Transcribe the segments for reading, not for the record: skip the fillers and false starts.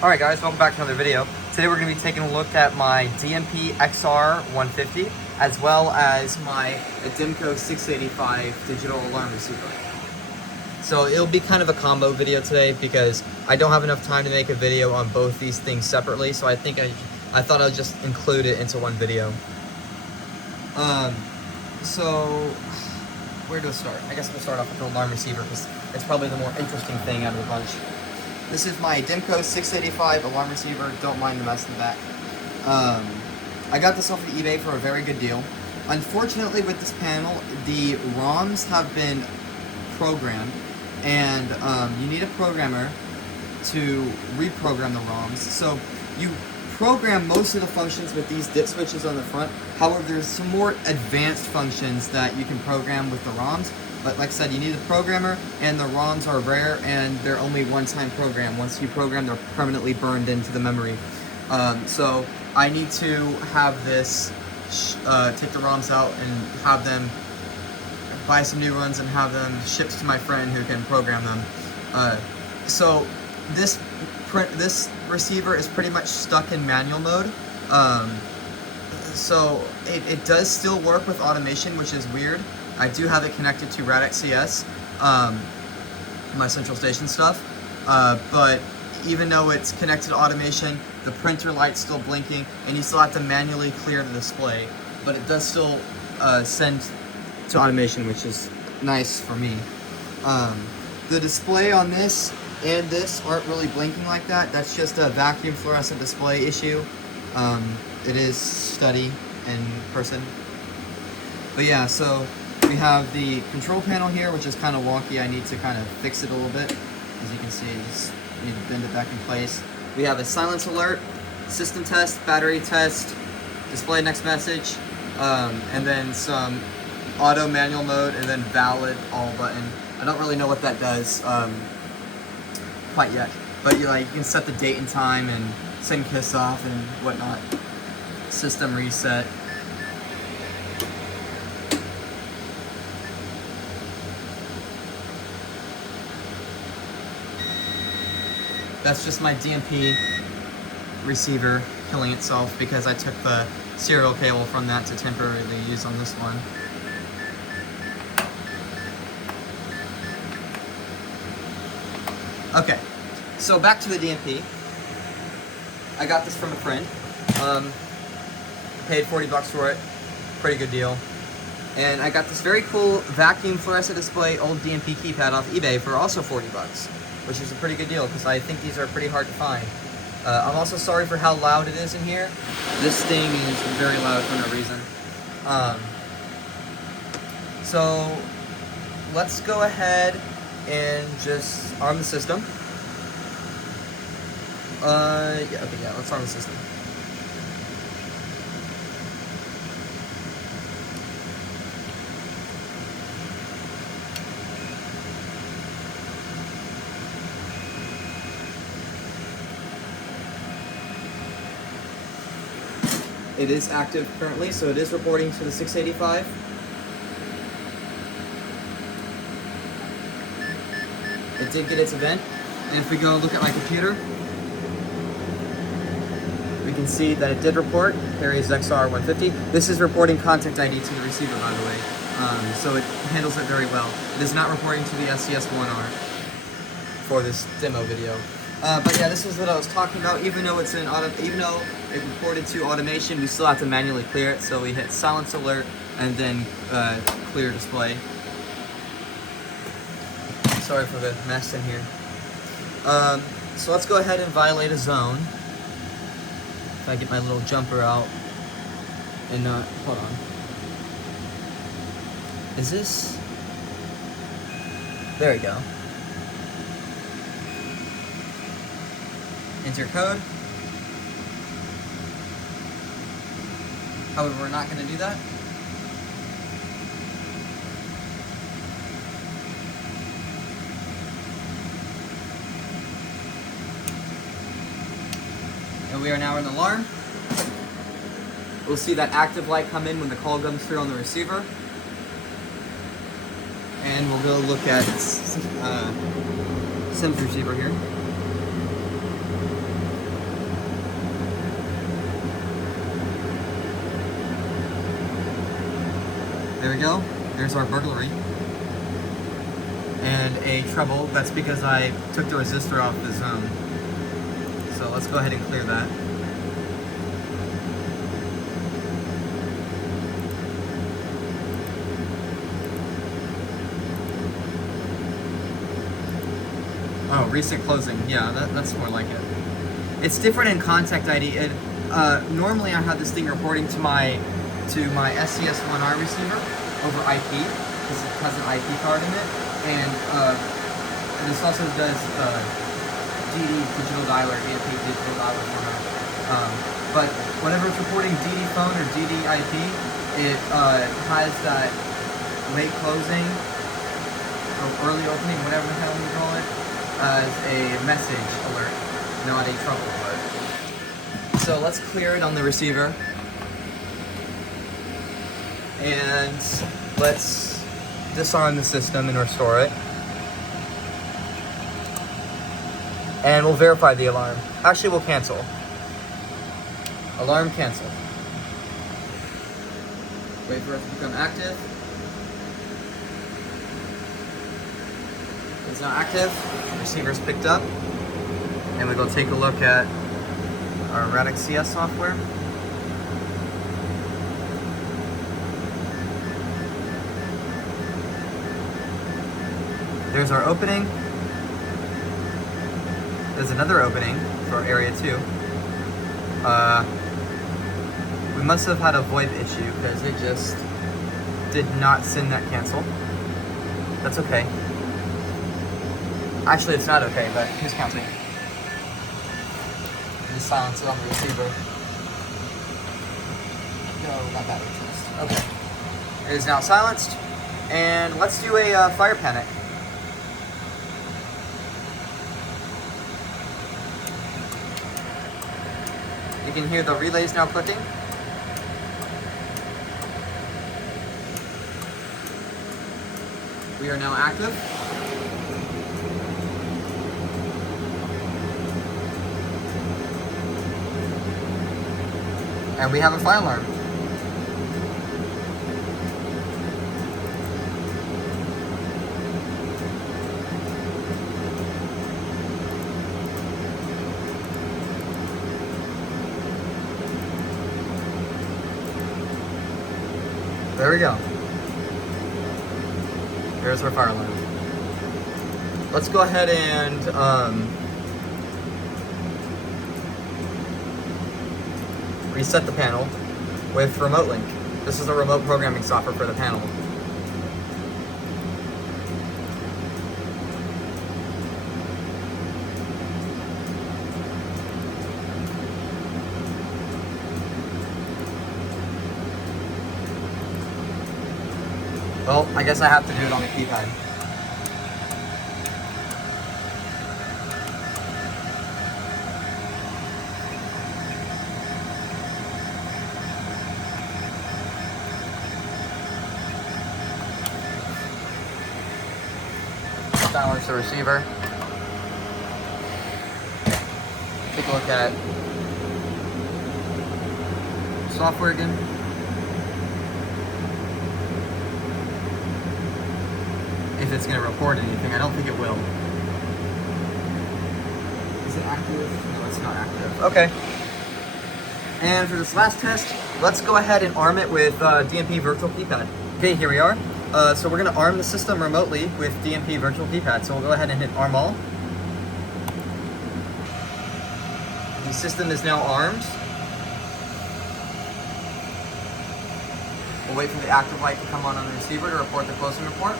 Alright guys, welcome back to another video. Today we're going to be taking a look at my DMP XR150 as well as my Ademco 685 digital alarm receiver. So it'll be kind of a combo video today because I don't have enough time to make a video on both these things separately, so I thought I'd just include it into one video. So where do I start? I guess we'll start off with the alarm receiver because it's probably the more interesting thing out of the bunch. This is my Ademco 685 alarm receiver. Don't mind the mess in the back. I got this off of eBay for a very good deal. Unfortunately, with this panel, the ROMs have been programmed, and you need a programmer to reprogram the ROMs. So you program most of the functions with these dip switches on the front. However, there's some more advanced functions that you can program with the ROMs. But like I said, you need a programmer, and the ROMs are rare, and they're only one-time program. Once you program, they're permanently burned into the memory. So I need to have this, take the ROMs out and have them, buy some new ones and have them shipped to my friend who can program them. So this receiver is pretty much stuck in manual mode. So it does still work with automation, which is weird. I do have it connected to RadXCS, my central station stuff, but even though it's connected to automation, the printer light's still blinking, and you still have to manually clear the display, but it does still send to automation, which is nice for me. The display on this and this aren't really blinking like that. That's just a vacuum fluorescent display issue. It is study in person. But yeah, so we have the control panel here, which is kind of wonky. I need to kind of fix it a little bit. As you can see, I just need to bend it back in place. We have a silence alert, system test, battery test, display next message, and then some auto manual mode, and then valid all button. I don't really know what that does quite yet, but you can set the date and time and send kiss off and whatnot. System reset. That's just my DMP receiver killing itself because I took the serial cable from that to temporarily use on this one. Okay, so back to the DMP. I got this from a friend. Paid 40 bucks for it. Pretty good deal. And I got this very cool vacuum fluorescent display old DMP keypad off eBay for also 40 bucks. Which is a pretty good deal because I think these are pretty hard to find. I'm also sorry for how loud it is in here. This thing is very loud for no reason. So let's go ahead and just arm the system. Yeah, let's arm the system. It is active currently, so it is reporting to the 685. It did get its event, and if we go look at my computer, we can see that it did report, carries XR150. This is reporting contact ID to the receiver, by the way, so it handles it very well. It is not reporting to the SCS1R for this demo video. But yeah, this is what I was talking about. Even though it reported to automation, we still have to manually clear it. So we hit silence alert and then clear display. Sorry for the mess in here. So let's go ahead and violate a zone. If I get my little jumper out and hold on. Is this? There we go. Enter code. However, we're not going to do that. And we are now in the alarm. We'll see that active light come in when the call comes through on the receiver. And we'll go look at Sims receiver here. There we go. There's our burglary. And a treble. That's because I took the resistor off the zone. So let's go ahead and clear that. Oh, recent closing. Yeah, that's more like it. It's different in contact ID. Normally I have this thing reporting to my SCS1R receiver over IP, because it has an IP card in it, and this also does DD digital dialer, DMP digital dialer format. But whenever it's reporting DD phone or DD IP, it has that late closing or early opening, whatever the hell you call it, as a message alert, not a trouble alert. So let's clear it on the receiver. And let's disarm the system and restore it. And we'll verify the alarm. Actually, we'll cancel. Alarm canceled. Wait for it to become active. It's not active. Receiver's picked up. And we go take a look at our Radix CS software. There's our opening. There's another opening for area 2. We must have had a VoIP issue because it just did not send that cancel. That's okay. Actually, it's not okay, but who's counting? Just silence it on the receiver. No, not that interest. Okay. It is now silenced. And let's do a fire panic. You can hear the relays now clicking. We are now active. And we have a fire alarm. There we go. There's our fire alarm. Let's go ahead and reset the panel with Remote Link. This is a remote programming software for the panel. Well, I guess I have to do it on the keypad. Silence the receiver. Take a look at software again. If it's going to report anything. I don't think it will. Is it active? No, it's not active. Okay. And for this last test, let's go ahead and arm it with DMP virtual keypad. Okay, here we are. So we're going to arm the system remotely with DMP virtual keypad. So we'll go ahead and hit arm all. The system is now armed. We'll wait for the active light to come on the receiver to report the closing report.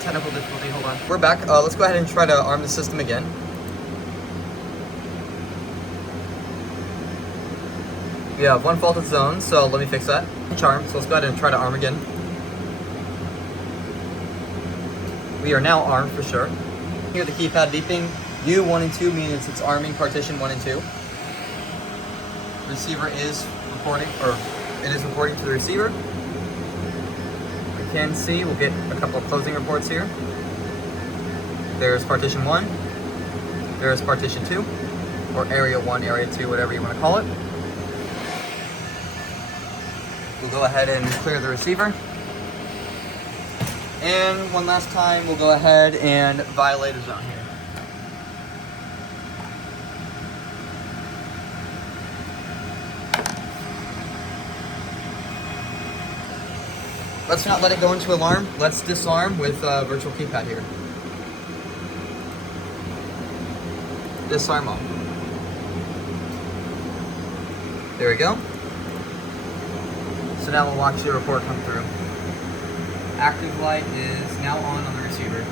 Technical difficulty, hold on. We're back. Let's go ahead and try to arm the system again. We have one faulted zone, so let me fix that. Charm, so let's go ahead and try to arm again. We are now armed for sure. Hear the keypad beeping. U1 and 2 means it's arming partition 1 and 2. Receiver is reporting, or it is reporting to the receiver. can see, we'll get a couple of closing reports here. There's partition 1, there's partition 2, or area 1, area 2, whatever you want to call it. We'll go ahead and clear the receiver. And one last time, we'll go ahead and violate a zone here. Let's not let it go into alarm. Let's disarm with virtual keypad here. Disarm off. There we go. So now we'll watch the report come through. Active light is now on the receiver.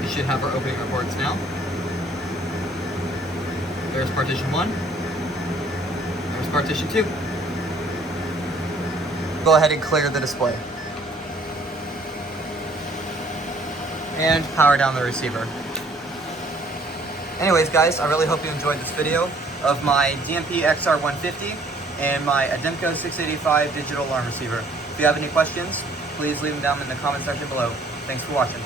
We should have our opening reports now. There's partition 1. There's partition 2. Go ahead and clear the display. And power down the receiver. Anyways guys, I really hope you enjoyed this video of my DMP XR150 and my Ademco 685 digital alarm receiver. If you have any questions, please leave them down in the comment section below. Thanks for watching.